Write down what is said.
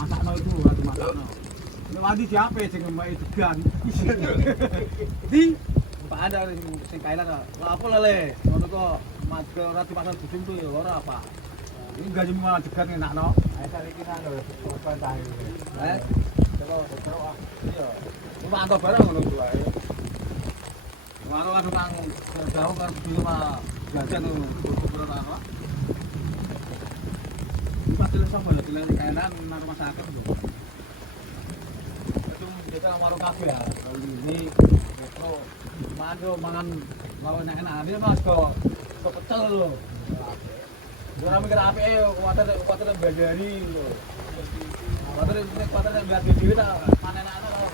masakno itu waktu masakno. Nek wandi siapa sing mbake degan. Di Pak ada sing kailan lah apa lele ngono kok masker ora dipasang bujung tuh ya ora apa. Ini gaji mau degan enakno. Ayo saiki nang korban tahe. Terus ah. Iya. Mantap barang ngono kuwi ae. Waru anu kang jauh kan dulu mah jajan ukuran apa? Pasti sama ya dilan kainan nang rumah sakit lho. Itu kita warung kafe ya. Kalau ini metro mangan lawan enak. Dia mas kok pecel lho. Ora mikir apike kuwatir bajari lho. Kuwatir bajari ta panen anak lho.